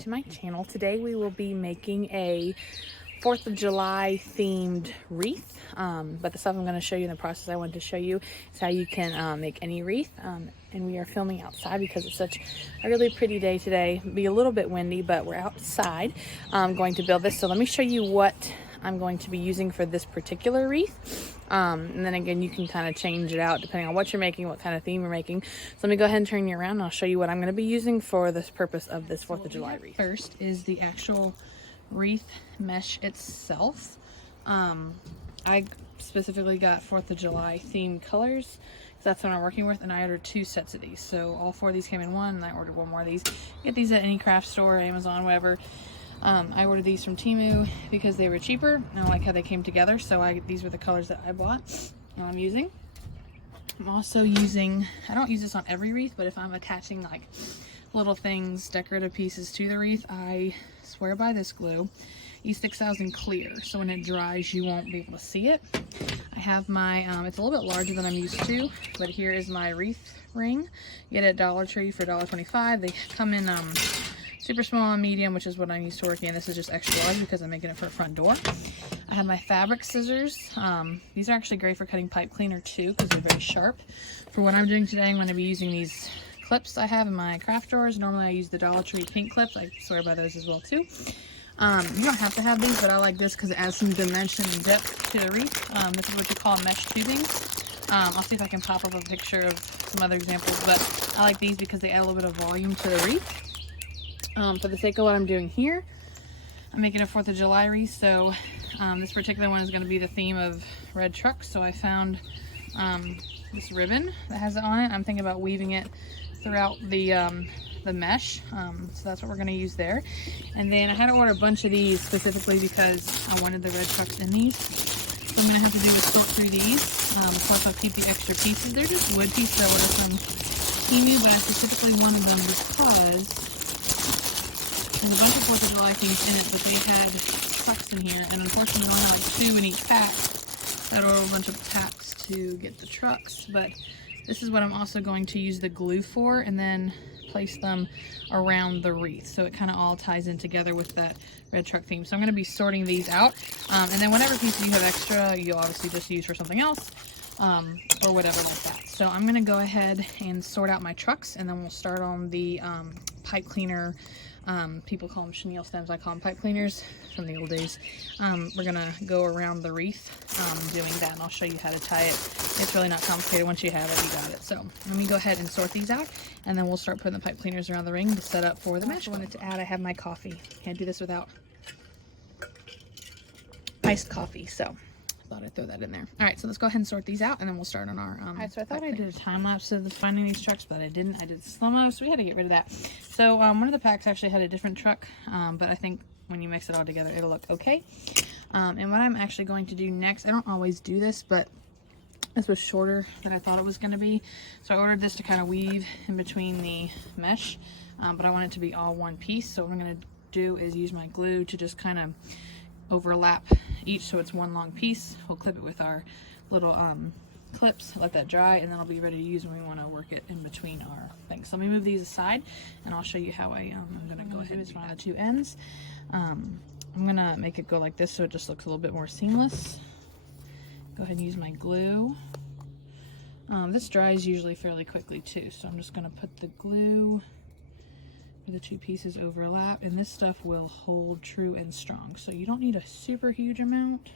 to my channel. Today we will be making a 4th of July themed wreath, but the stuff I'm going to show you in the process I wanted to show you is how you can make any wreath. And we are filming outside because it's such a really pretty day today. It'll be a little bit windy, but we're outside going to build this. So let me show you what I'm going to be using for this particular wreath. And then again, you can kind of change it out depending on what you're making, what kind of theme you're making. So let me go ahead and turn you around and I'll show you what I'm going to be using for this purpose of this 4th of July wreath. First is the actual wreath mesh itself. I specifically got 4th of July themed colors. That's what I'm working with, and I ordered 2 sets of these. So all 4 of these came in one, and I ordered 1 more of these. Get these at any craft store, Amazon, whatever. I ordered these from Temu because they were cheaper, and I like how they came together. So these were the colors that I bought and I'm using. I'm also using, I don't use this on every wreath, but if I'm attaching like little things, decorative pieces to the wreath, I swear by this glue. E6000 clear, so when it dries you won't be able to see it. I have my, it's a little bit larger than I'm used to, but here is my wreath ring. You get it at Dollar Tree for $1.25. They come in super small and medium, which is what I'm used to working in. This is just extra large because I'm making it for a front door. I have my fabric scissors. These are actually great for cutting pipe cleaner too because they're very sharp. For what I'm doing today, I'm going to be using these clips I have in my craft drawers. Normally I use the Dollar Tree pink clips. I swear by those as well too. You don't have to have these, but I like this because it adds some dimension and depth to the wreath. This is what you call mesh tubing. I'll see if I can pop up a picture of some other examples, but I like these because they add a little bit of volume to the wreath. For the sake of what I'm doing here, I'm making a 4th of July wreath, so this particular one is going to be the theme of red trucks. So I found this ribbon that has it on it. I'm thinking about weaving it throughout the mesh, so that's what we're going to use there. And then I had to order a bunch of these specifically because I wanted the red trucks in these. So what I'm going to have to do is sort through these. Of course I'll keep the extra pieces. They're just wood pieces I ordered from Temu, but I specifically wanted them because there's a bunch of 4th of July things in it, but they had trucks in here, and unfortunately we only had like 2 in each pack. So I ordered a bunch of packs to get the trucks, but this is what I'm also going to use the glue for, and then place them around the wreath, so it kind of all ties in together with that red truck theme. So I'm going to be sorting these out, and then whatever pieces you have extra, you'll obviously just use for something else, or whatever like that. So I'm going to go ahead and sort out my trucks, and then we'll start on the pipe cleaner. People call them chenille stems, I call them pipe cleaners from the old days. We're gonna go around the wreath doing that, and I'll show you how to tie it. It's really not complicated. Once you have it, you got it. So let me go ahead and sort these out, and then we'll start putting the pipe cleaners around the ring to set up for the mesh. I wanted to add, I have my coffee. Can't do this without iced coffee, so thought I'd throw that in there. All right, so let's go ahead and sort these out, and then we'll start on our all right, so I thought I did a time lapse of finding these trucks, but I didn't. I did slow-mo, so we had to get rid of that. So one of the packs actually had a different truck, but I think when you mix it all together it'll look okay. And what I'm actually going to do next, I don't always do this, but this was shorter than I thought it was going to be, so I ordered this to kind of weave in between the mesh, but I want it to be all one piece. So what I'm going to do is use my glue to just kind of overlap each so it's one long piece. We'll clip it with our little clips, let that dry, and then I'll be ready to use when we want to work it in between our things. So let me move these aside and I'll show you how I'm going to go ahead and do on the 2 ends. I'm going to make it go like this so it just looks a little bit more seamless. Go ahead and use my glue. This dries usually fairly quickly too, so I'm just going to put the glue where the 2 pieces overlap, and this stuff will hold true and strong, so you don't need a super huge amount.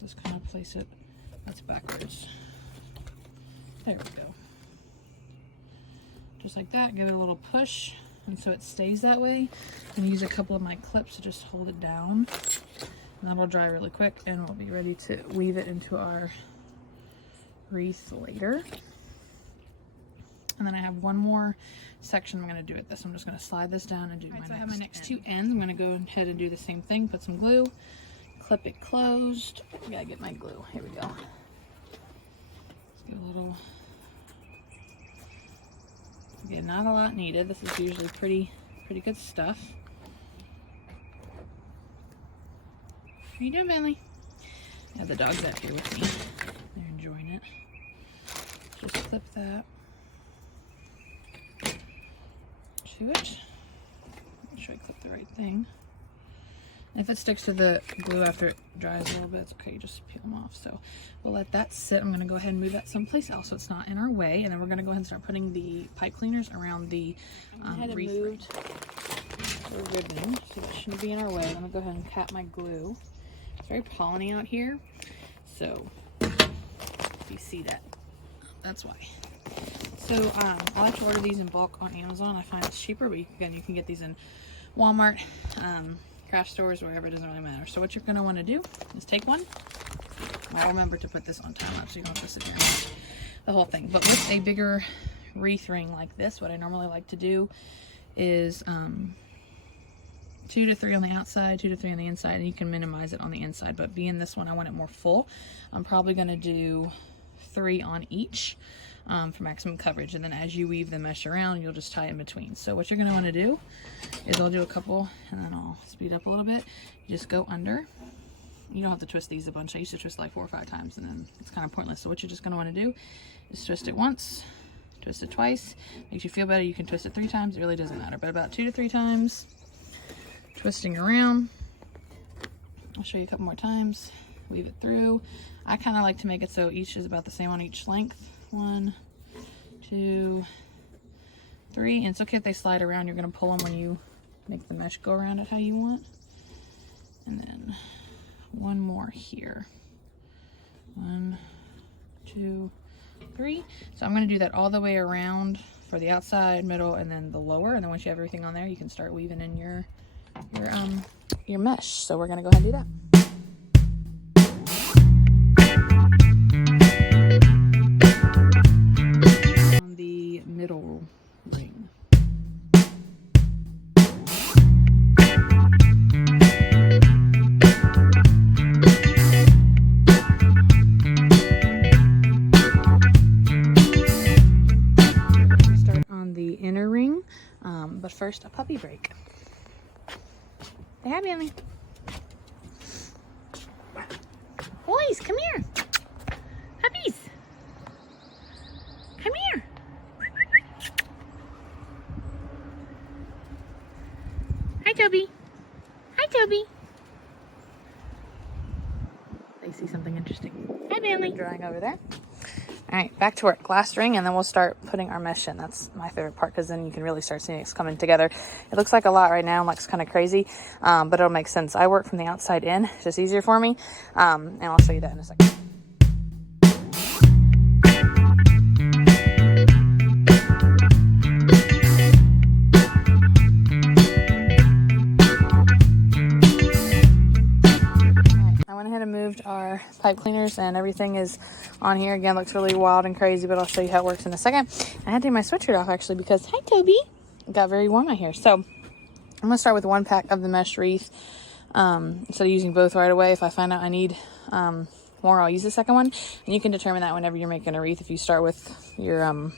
Just kind of place it, that's backwards. There we go. Just like that, give it a little push, and so it stays that way. I'm going to use a couple of my clips to just hold it down, and that'll dry really quick, and we'll be ready to weave it into our wreath later. And then I have one more section I'm going to do with this. I'm just going to slide this down and do my next. So I have my next 2 ends. I'm going to go ahead and do the same thing. Put some glue, clip it closed. I gotta get my glue. Here we go. Let's get a little. Again, not a lot needed. This is usually pretty good stuff. How you doing, Bentley? I have the dogs out here with me. They're enjoying it. Just clip that to it. Make sure I click the right thing. And if it sticks to the glue after it dries a little bit, it's okay, just peel them off. So we'll let that sit. I'm gonna go ahead and move that someplace else so it's not in our way. And then we're gonna go ahead and start putting the pipe cleaners around the wreath ring. The ribbon, so that shouldn't be in our way. I'm gonna go ahead and cap my glue. It's very polleny out here, so if you see that, that's why. So I like to order these in bulk on Amazon. I find it's cheaper, but you can get these in Walmart, craft stores, wherever. It doesn't really matter. So what you're going to want to do is take one. I'll remember to put this on time lapse so you don't have to sit there and watch the whole thing. But with a bigger wreath ring like this, what I normally like to do is 2 to 3 on the outside, 2 to 3 on the inside, and you can minimize it on the inside. But being this one, I want it more full. I'm probably going to do 3 on each for maximum coverage. And then as you weave the mesh around, you'll just tie in between. So what you're going to want to do is I'll do a couple, and then I'll speed up a little bit. You just go under. You don't have to twist these a bunch. I used to twist like 4 or 5 times, and then it's kind of pointless. So what you're just going to want to do is twist it once, twist it twice. Makes you feel better. You can twist it 3 times. It really doesn't matter, but about 2 to 3 times. Twisting around. I'll show you a couple more times. Weave it through. I kind of like to make it so each is about the same on each length. 1, 2, 3. And it's okay if they slide around. You're going to pull them when you make the mesh go around it how you want. And then one more here. 1, 2, 3. So I'm going to do that all the way around for the outside, middle, and then the lower. And then once you have everything on there, you can start weaving in your mesh. So we're going to go ahead and do that. On the middle ring. Start on the inner ring, but first a puppy break. Say hi, Bailey. Boys, come here. Puppies. Come here. Hi, Toby. Hi, Toby. They see something interesting. Hi, Bailey. Drawing over there. All right, back to work. Last ring, and then we'll start putting our mesh in. That's my favorite part, because then you can really start seeing it's coming together. It looks like a lot right now, looks kind of crazy, but it'll make sense. I work from the outside in. It's just easier for me, and I'll show you that in a second. Our pipe cleaners and everything is on here. Again, looks really wild and crazy, but I'll show you how it works in a second. I had to take my sweatshirt off actually because, hi Toby, it got very warm out here. So I'm gonna start with 1 pack of the mesh wreath instead of using both right away. If I find out I need more, I'll use the second one, and you can determine that whenever you're making a wreath. If you start with your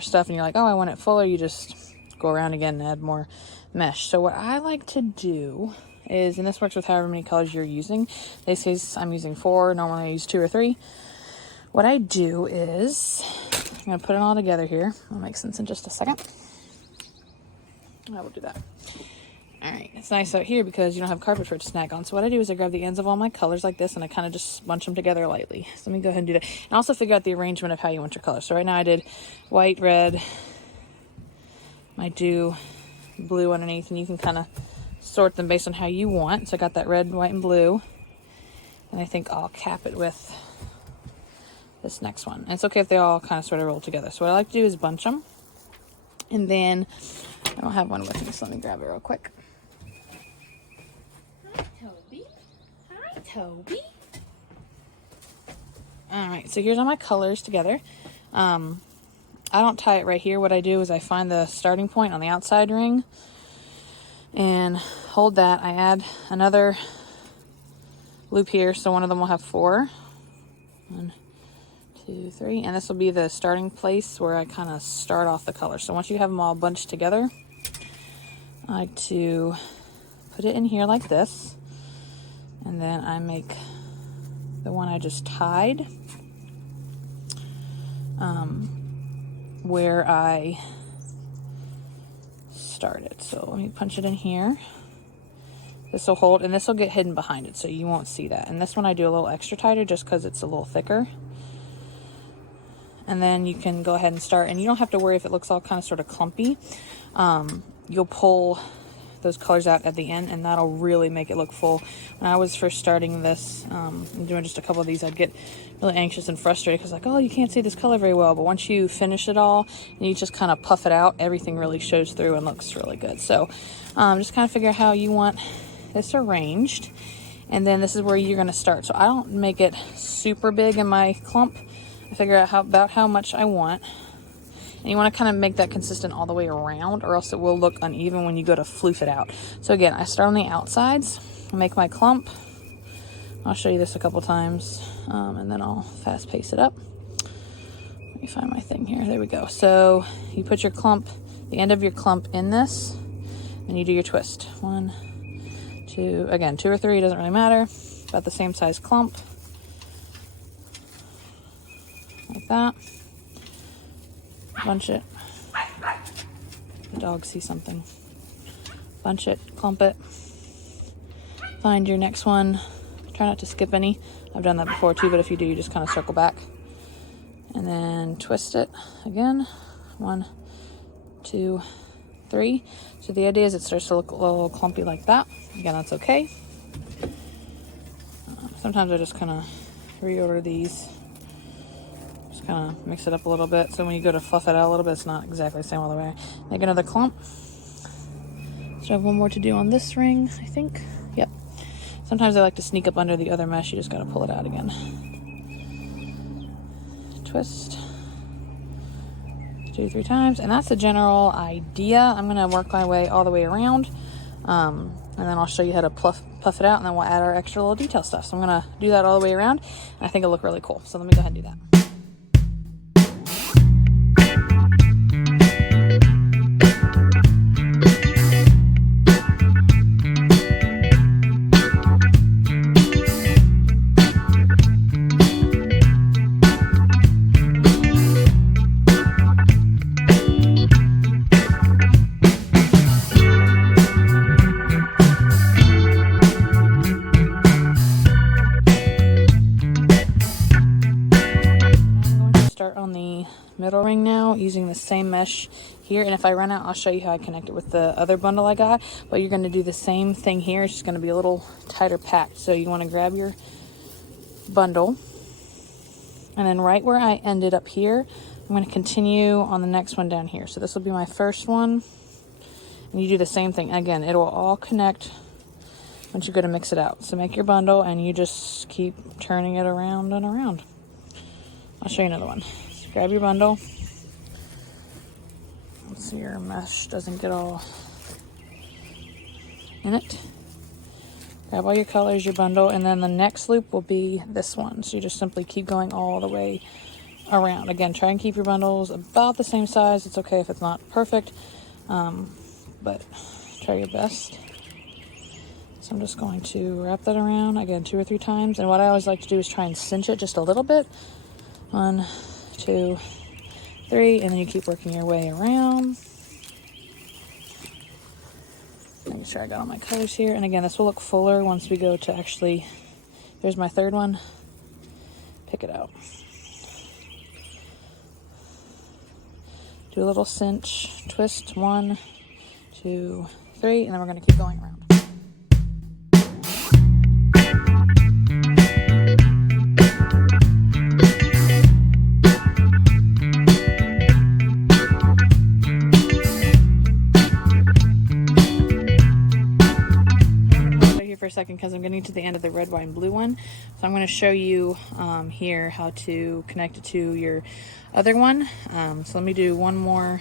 stuff and you're like, oh, I want it fuller, you just go around again and add more mesh. So what I like to do is, and this works with however many colors you're using. This case I'm using 4, normally I use 2 or 3. What I do is, I'm going to put it all together here. It'll make sense in just a second. I will do that. Alright, it's nice out here because you don't have carpet for it to snag on. So what I do is I grab the ends of all my colors like this, and I kind of just bunch them together lightly. So let me go ahead and do that. And also figure out the arrangement of how you want your colors. So right now I did white, red, might do blue underneath, and you can kind of sort them based on how you want. So I got that red, white, and blue, and I think I'll cap it with this next one. And it's okay if they all kind of sort of roll together. So what I like to do is bunch them, and then I don't have one with me, so let me grab it real quick. Hi, Toby. Hi, Toby. All right, so here's all my colors together. I don't tie it right here. What I do is I find the starting point on the outside ring and hold that. I add another loop here, so one of them will have 4. 1, 2, 3, and this will be the starting place where I kind of start off the color. So once you have them all bunched together, I like to put it in here like this, and then I make the one I just tied where I started. So let me punch it in here. This will hold, and this will get hidden behind it, so you won't see that. And this one I do a little extra tighter just because it's a little thicker. And then you can go ahead and start, and you don't have to worry if it looks all kind of sort of clumpy. You'll pull those colors out at the end, and that'll really make it look full. When I was first starting this, and doing just a couple of these, I'd get really anxious and frustrated because like, oh, you can't see this color very well. But once you finish it all and you just kind of puff it out, everything really shows through and looks really good. So just kind of figure out how you want this arranged, and then this is where you're going to start. So I don't make it super big in my clump. I figure out about how much I want. And you want to kind of make that consistent all the way around, or else it will look uneven when you go to floof it out. So again, I start on the outsides, make my clump. I'll show you this a couple times, and then I'll fast pace it up. Let me find my thing here. There we go. So you put your clump, the end of your clump in this, and you do your twist. 1, 2, again, 2 or 3, doesn't really matter. About the same size clump. Like that. Bunch it. The dog sees something. Bunch it, clump it. Find your next one. Try not to skip any. I've done that before too, but if you do, you just kind of circle back. And then twist it again. 1, 2, 3. So the idea is it starts to look a little clumpy like that. Again, that's okay. Sometimes I just kind of reorder these. Just kind of mix it up a little bit. So when you go to fluff it out a little bit, it's not exactly the same all the way. Make another clump. So I have one more to do on this ring, I think. Yep. Sometimes I like to sneak up under the other mesh. You just got to pull it out again. Twist. 2, 3 times. And that's the general idea. I'm going to work my way all the way around. And then I'll show you how to puff it out, and then we'll add our extra little detail stuff. So I'm going to do that all the way around, and I think it'll look really cool. So let me go ahead and do that. On the middle ring now, using the same mesh here, and if I run out, I'll show you how I connect it with the other bundle I got. But you're going to do the same thing here. It's just going to be a little tighter packed. So you want to grab your bundle, and then right where I ended up here, I'm going to continue on the next one down here. So this will be my first one, and you do the same thing again. It will all connect once you go to mix it out. So make your bundle, and you just keep turning it around and around. I'll show you another one. So grab your bundle. Let's see your mesh doesn't get all in it. Grab all your colors, your bundle, and then the next loop will be this one. So you just simply keep going all the way around. Again, try and keep your bundles about the same size. It's okay if it's not perfect, but try your best. So I'm just going to wrap that around, again, 2 or 3 times. And what I always like to do is try and cinch it just a little bit. 1, 2, 3, and then you keep working your way around. Making sure I got all my colors here. And again, this will look fuller once we go to actually, there's my third one. Pick it out. Do a little cinch, twist, 1, 2, 3, and then we're going to keep going around. For a second, because I'm getting to the end of the red, white, and blue one. So I'm going to show you here how to connect it to your other one. So let me do one more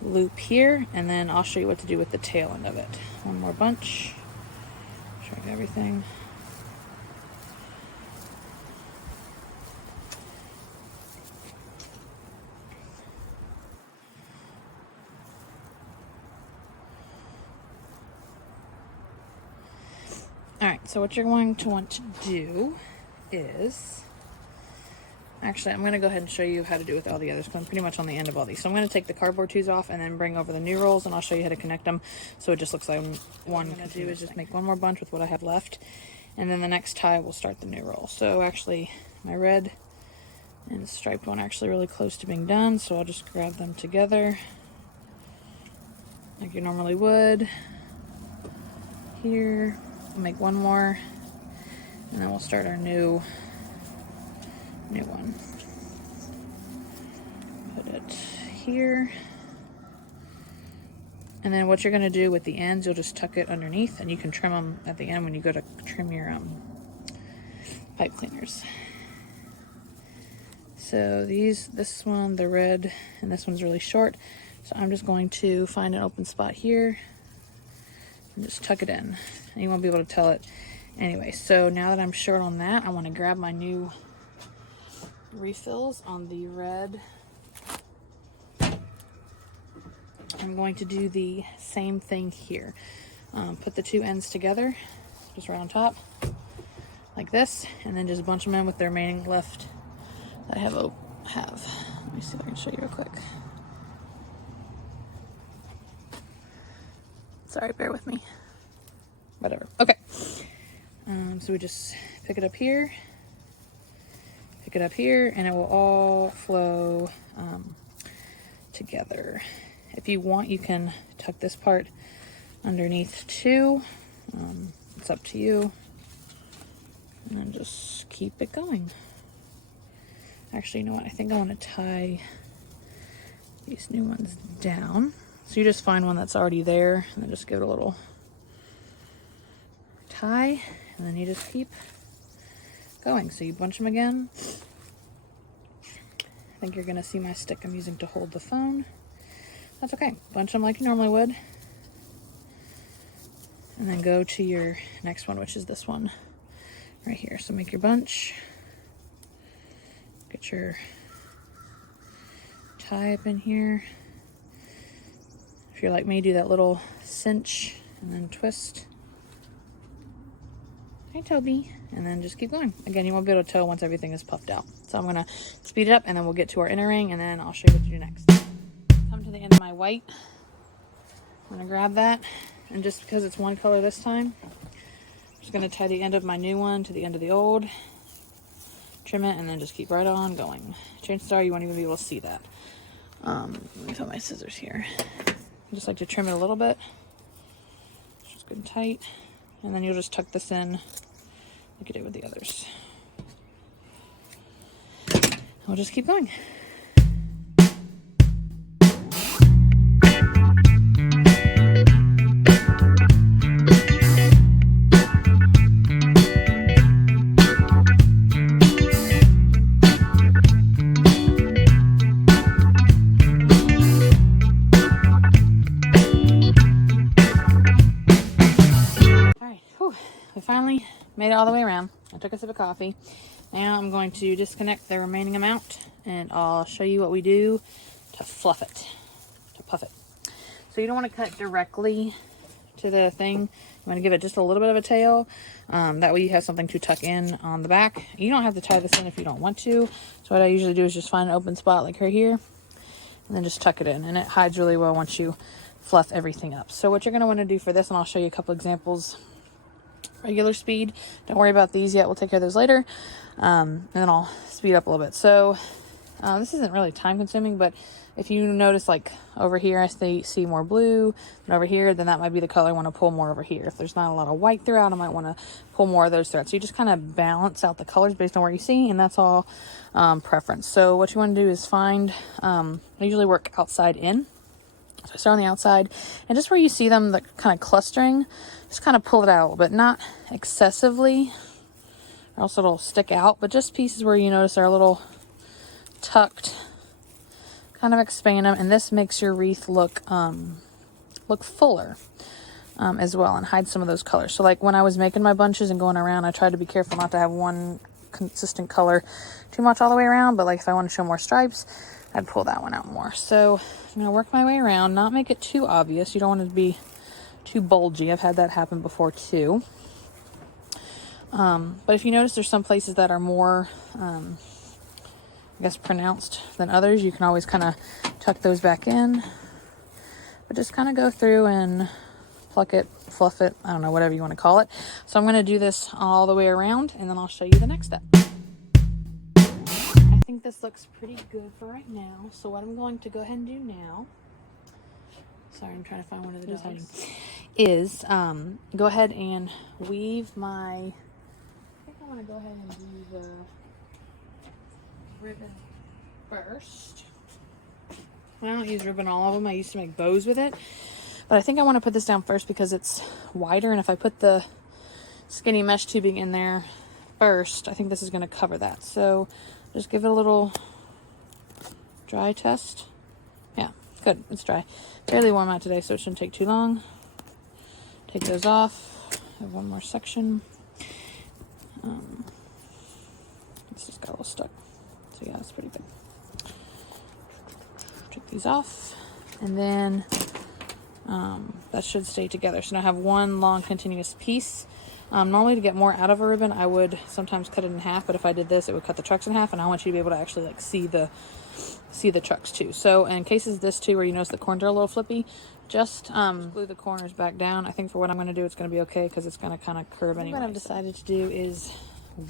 loop here, and then I'll show you what to do with the tail end of it. One more bunch. Show you everything. Alright, so what you're going to want to do is Actually, I'm going to go ahead and show you how to do it with all the others, because I'm pretty much on the end of all these. So I'm going to take the cardboard twos off and then bring over the new rolls, and I'll show you how to connect them so it just looks like one. What I'm going to do is just make one more bunch with what I have left, and then the next tie will start the new roll. So actually, my red and striped one are actually really close to being done, so I'll just grab them together like you normally would. Here, we'll make one more, and then we'll start our new one. Put it here. And then what you're going to do with the ends, you'll just tuck it underneath, and you can trim them at the end when you go to trim your pipe cleaners. So this one, the red, and this one's really short. So I'm just going to find an open spot here and just tuck it in. And you won't be able to tell it anyway. So now that I'm short on that, I want to grab my new refills on the red. I'm going to do the same thing here. Put the two ends together, just right on top, like this, and then just bunch them in with the remaining left that I have. Let me see if I can show you real quick. Sorry, bear with me. Whatever. Okay. So we just pick it up here, and it will all flow together. If you want, you can tuck this part underneath too. It's up to you. And then just keep it going. Actually, you know what? I think I want to tie these new ones down. So you just find one that's already there, and then just give it a little tie, and then you just keep going. So you bunch them again. I think you're going to see my stick I'm using to hold the phone. That's okay. Bunch them like you normally would. And then go to your next one, which is this one right here. So make your bunch. Get your tie up in here. If you're like me, do that little cinch and then twist. Hi, Toby. And then just keep going. Again, you won't be able to tell once everything is puffed out. So I'm going to speed it up, and then we'll get to our inner ring, and then I'll show you what to do next. Come to the end of my white. I'm going to grab that, and just because it's one color this time, I'm just going to tie the end of my new one to the end of the old, trim it, and then just keep right on going. Chances are you won't even be able to see that. Let me put my scissors here. I just like to trim it a little bit, just good and tight, and then you'll just tuck this in like you did with the others. We'll just keep going. We finally made it all the way around. I took a sip of coffee. Now I'm going to disconnect the remaining amount, and I'll show you what we do to fluff it, to puff it. So you don't want to cut directly to the thing. You want to give it just a little bit of a tail. That way you have something to tuck in on the back. You don't have to tie this in if you don't want to. So what I usually do is just find an open spot like right here, and then just tuck it in, and it hides really well once you fluff everything up. So what you're going to want to do for this, and I'll show you a couple examples. Regular speed, don't worry about these yet, we'll take care of those later, and then I'll speed up a little bit. So this isn't really time consuming, but if you notice, like over here I see more blue, and over here, then that might be the color I want to pull more over here. If there's not a lot of white throughout, I might want to pull more of those threads. So you just kind of balance out the colors based on where you see, and that's all preference. So what you want to do is find, I usually work outside in. So I start on the outside, and just where you see them that kind of clustering, just kind of pull it out a little bit, not excessively, or else it'll stick out, but just pieces where you notice are a little tucked, kind of expand them, and this makes your wreath look fuller as well, and hide some of those colors. So like when I was making my bunches and going around, I tried to be careful not to have one consistent color too much all the way around, but like if I want to show more stripes, I'd pull that one out more. So I'm going to work my way around, not make it too obvious. You don't want it to be too bulgy. I've had that happen before too. But if you notice, there's some places that are more I guess, pronounced than others. You can always kind of tuck those back in, but just kind of go through and pluck it, fluff it, I don't know, whatever you want to call it. So I'm going to do this all the way around, and then I'll show you the next step. I think this looks pretty good for right now. So what I'm going to go ahead and do now, sorry, I'm trying to find one of the dogs, is go ahead and weave my, I think I want to go ahead and do the ribbon first. Well, I don't use ribbon all of them. I used to make bows with it. But I think I want to put this down first because it's wider. And if I put the skinny mesh tubing in there first, I think this is going to cover that. So just give it a little dry test. Yeah, good. It's dry. Fairly warm out today, so it shouldn't take too long. Take those off. I have one more section. It's just got a little stuck. So yeah, it's pretty good. Take these off. And then that should stay together. So now I have one long continuous piece. Normally to get more out of a ribbon, I would sometimes cut it in half, but if I did this, it would cut the trucks in half, and I want you to be able to actually like see the trucks too. So in cases this too, where you notice the corners are a little flippy, just glue the corners back down. I think for what I'm going to do, it's going to be okay because it's going to kind of curve anyway. What I've decided to do is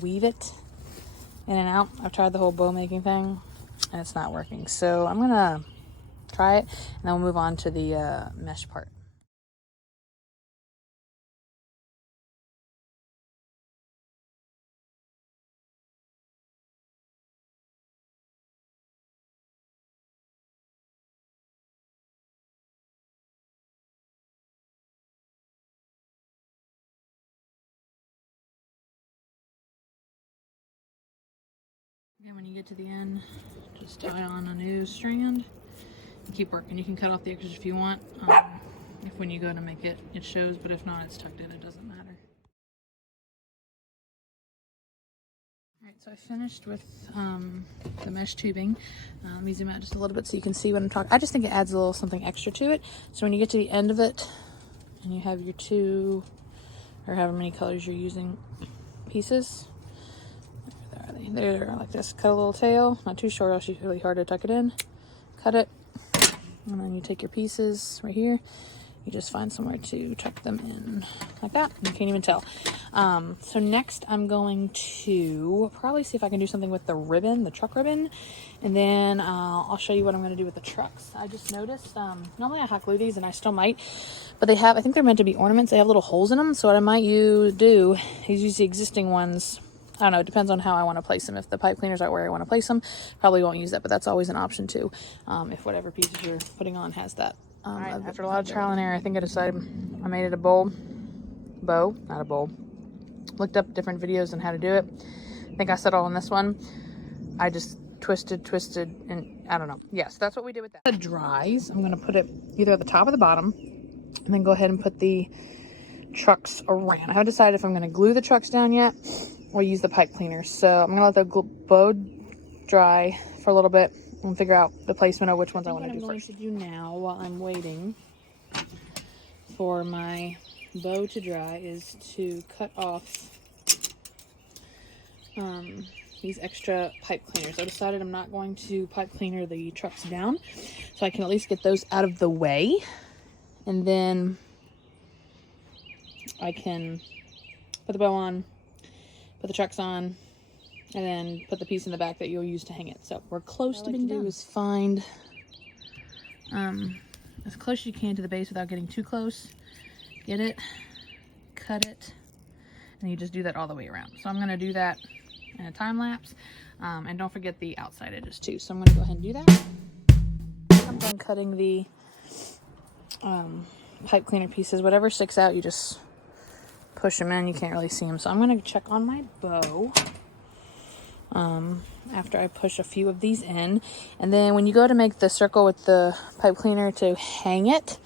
weave it in and out. I've tried the whole bow making thing, and it's not working. So I'm going to try it, and then we'll move on to the mesh part. And when you get to the end, just tie on a new strand and keep working. You can cut off the extras if you want. If when you go to make it, it shows, but if not, it's tucked in. It doesn't matter. Alright, so I finished with the mesh tubing. Let me zoom out just a little bit so you can see what I'm talking. I just think it adds a little something extra to it. So when you get to the end of it, and you have your two, or however many colors you're using, pieces, they're like this. Cut a little tail, not too short, else it's really hard to tuck it in. Cut it, and then you take your pieces right here. You just find somewhere to tuck them in like that. You can't even tell. So next I'm going to probably see if I can do something with the ribbon, the truck ribbon, and then I'll show you what I'm going to do with the trucks. I just noticed, normally I hot glue these, and I still might, but they have, I think they're meant to be ornaments. They have little holes in them. So what I might do is use the existing ones. I don't know, it depends on how I want to place them. If the pipe cleaners are where I want to place them, probably won't use that, but that's always an option too, if whatever pieces you're putting on has that. Right, after a lot of trial and error, I think I decided I made it a bow, not a bowl. Looked up different videos on how to do it. I think I settled on this one. I just twisted, and I don't know. Yes, that's what we did with that. It dries. I'm going to put it either at the top or the bottom, and then go ahead and put the trucks around. I haven't decided if I'm going to glue the trucks down yet or use the pipe cleaners. So I'm going to let the bow dry for a little bit and figure out the placement of which ones I want to do first. What I'm going to do now while I'm waiting for my bow to dry is to cut off these extra pipe cleaners. I decided I'm not going to pipe cleaner the trucks down, so I can at least get those out of the way, and then I can put the bow on, put the trucks on, and then put the piece in the back that you'll use to hang it. So we're close to being done. What I like to do is find as close as you can to the base without getting too close. Get it, cut it, and you just do that all the way around. So I'm going to do that in a time lapse, and don't forget the outside edges too. So I'm going to go ahead and do that. I'm done cutting the pipe cleaner pieces. Whatever sticks out, you just push them in. You can't really see them. So I'm going to check on my bow after I push a few of these in. And then when you go to make the circle with the pipe cleaner to hang it,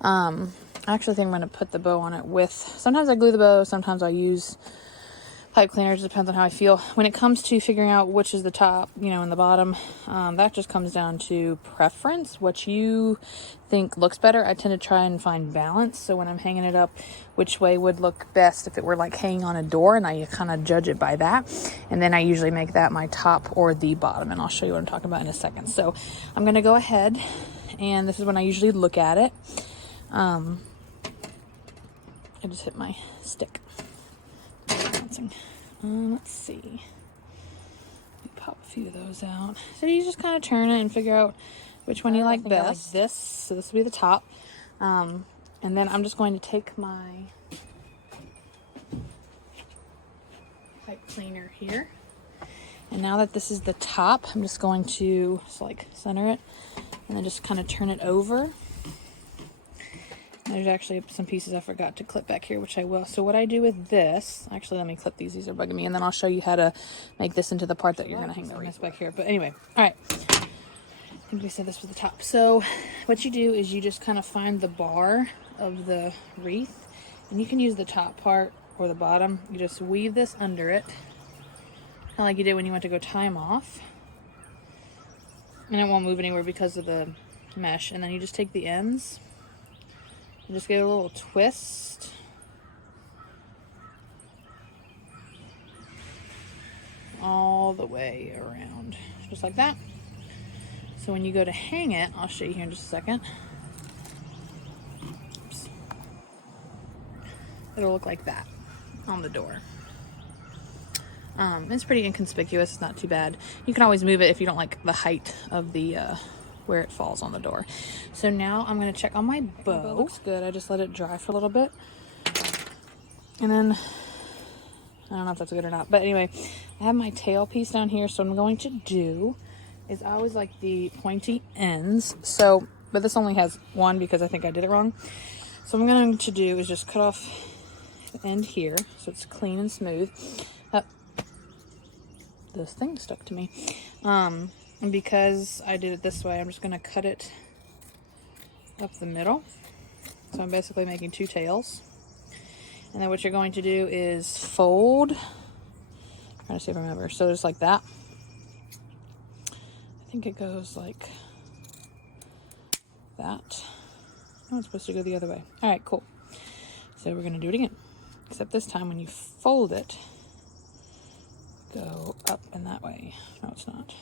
I actually think I'm going to put the bow on it with, sometimes I glue the bow, sometimes I'll use pipe cleaners. It depends on how I feel. When it comes to figuring out which is the top, and the bottom, that just comes down to preference, what you think looks better. I tend to try and find balance. So when I'm hanging it up, which way would look best if it were like hanging on a door, and I kind of judge it by that. And then I usually make that my top or the bottom, and I'll show you what I'm talking about in a second. So I'm going to go ahead, and this is when I usually look at it. I just hit my stick. Let's see. Let me pop a few of those out. So you just kind of turn it and figure out which one you like best. Like this, so this will be the top. And then I'm just going to take my pipe cleaner here. And now that this is the top, I'm just going to center it and then just kind of turn it over. There's actually some pieces I forgot to clip back here, which I will. So what I do with this, actually let me clip these are bugging me, and then I'll show you how to make this into the part that you're going to hang the wreath back here. But anyway, all right. I think we said this was the top. So what you do is you just kind of find the bar of the wreath, and you can use the top part or the bottom. You just weave this under it, kind of like you did when you went to go tie them off. And it won't move anywhere because of the mesh. And then you just take the ends, just give it a little twist. All the way around, just like that. So when you go to hang it, I'll show you here in just a second. Oops. It'll look like that on the door. It's pretty inconspicuous, it's not too bad. You can always move it if you don't like the height of the where it falls on the door. So now I'm going to check on my bow. It looks good. I just let it dry for a little bit. And then, I don't know if that's good or not. But anyway, I have my tail piece down here. So what I'm going to do is I always like the pointy ends. So, but this only has one because I think I did it wrong. So what I'm going to do is just cut off the end here so it's clean and smooth. This thing stuck to me. And because I did it this way, I'm just going to cut it up the middle. So I'm basically making two tails. And then what you're going to do is fold. I'm trying to see if I remember. So just like that. I think it goes like that. Oh, it's supposed to go the other way. All right, cool. So we're going to do it again. Except this time when you fold it, go up and that way. No, it's not.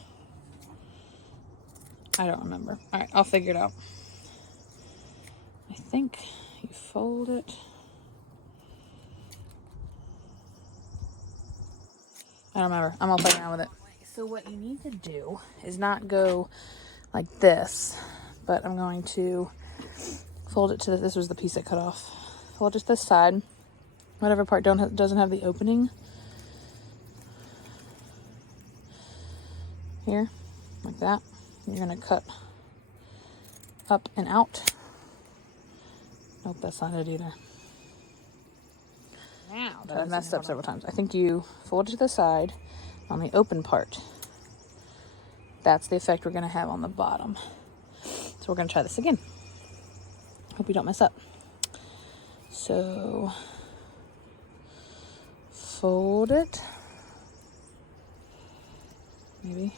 I don't remember. All right, I'll figure it out. I think you fold it. I don't remember. I'm gonna play around with it. So what you need to do is not go like this, but I'm going to fold it to this was the piece I cut off. Fold it to this side. Whatever part doesn't have the opening. Here, like that. You're gonna cut up and out. Nope, that's not it either. Now, I've messed up several times. I think you fold it to the side on the open part. That's the effect we're gonna have on the bottom. So we're gonna try this again. Hope you don't mess up. So, fold it. Maybe.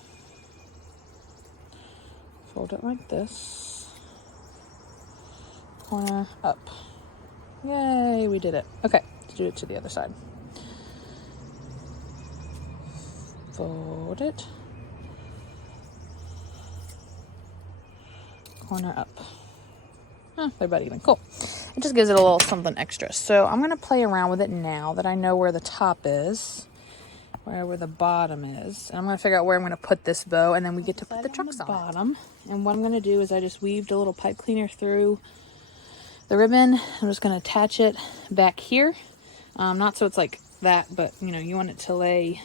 Fold it like this. Corner up. Yay, we did it. Okay, let's do it to the other side. Fold it. Corner up. They're about even. Cool. It just gives it a little something extra. So I'm going to play around with it now that I know where the top is. Where the bottom is. And I'm going to figure out where I'm going to put this bow, and then we get to put the trucks on the bottom. And what I'm going to do is I just weaved a little pipe cleaner through the ribbon. I'm just going to attach it back here. Not so it's like that, but you want it to lay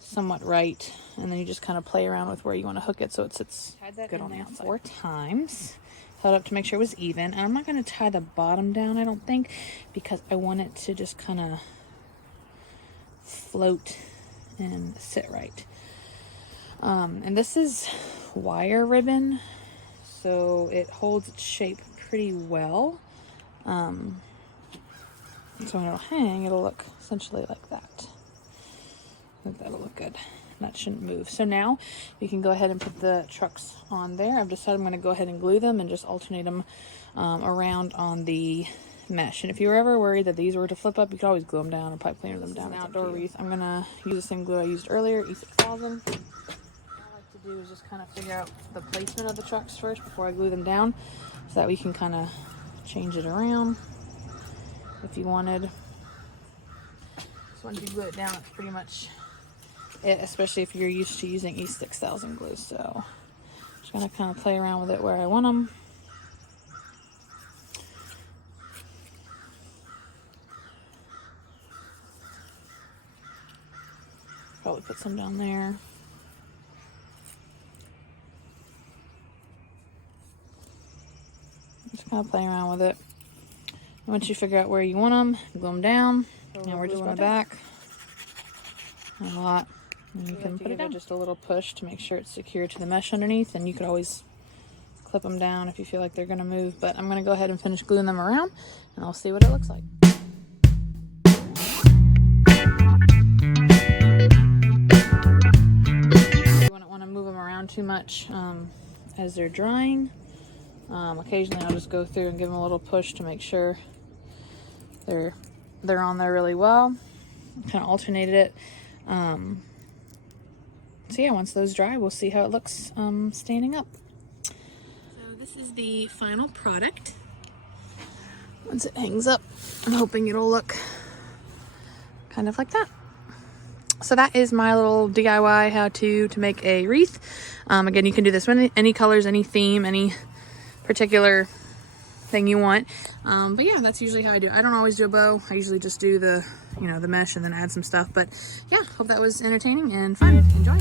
somewhat right. And then you just kind of play around with where you want to hook it so it sits good on the outside. 4 times. Held up to make sure it was even. And I'm not going to tie the bottom down, I don't think, because I want it to just kind of float and sit right. And this is wire ribbon, so it holds its shape pretty well. So when it'll hang, it'll look essentially like that. I think that'll look good. That shouldn't move. So now you can go ahead and put the trucks on there. I've decided I'm going to go ahead and glue them and just alternate them around on the mesh. And if you were ever worried that these were to flip up, you could always glue them down or pipe cleaner them down. An outdoor wreath. I'm going to use the same glue I used earlier, E6000. What I like to do is just kind of figure out the placement of the trucks first before I glue them down, so that we can kind of change it around if you wanted. So once you glue it down, it's pretty much it, especially if you're used to using E6000 glue. So just gonna kind of play around with it where I want them. Probably put some down there. Just kind of playing around with it. Once you figure out where you want them, glue them down. And we're just going back a lot. And you can put it down just a little push to make sure it's secure to the mesh underneath. And you could always clip them down if you feel like they're going to move. But I'm going to go ahead and finish gluing them around, and I'll see what it looks like. You wouldn't want to move them around too much as they're drying. Occasionally I'll just go through and give them a little push to make sure they're on there really well. Kind of alternated it. So yeah, once those dry, we'll see how it looks standing up. So this is the final product. Once it hangs up, I'm hoping it'll look kind of like that. So that is my little DIY how-to to make a wreath. Again, you can do this with any colors, any theme, any particular thing you want. But yeah, that's usually how I do it. I don't always do a bow. I usually just do the, the mesh and then add some stuff. But yeah, hope that was entertaining and fun. Enjoy.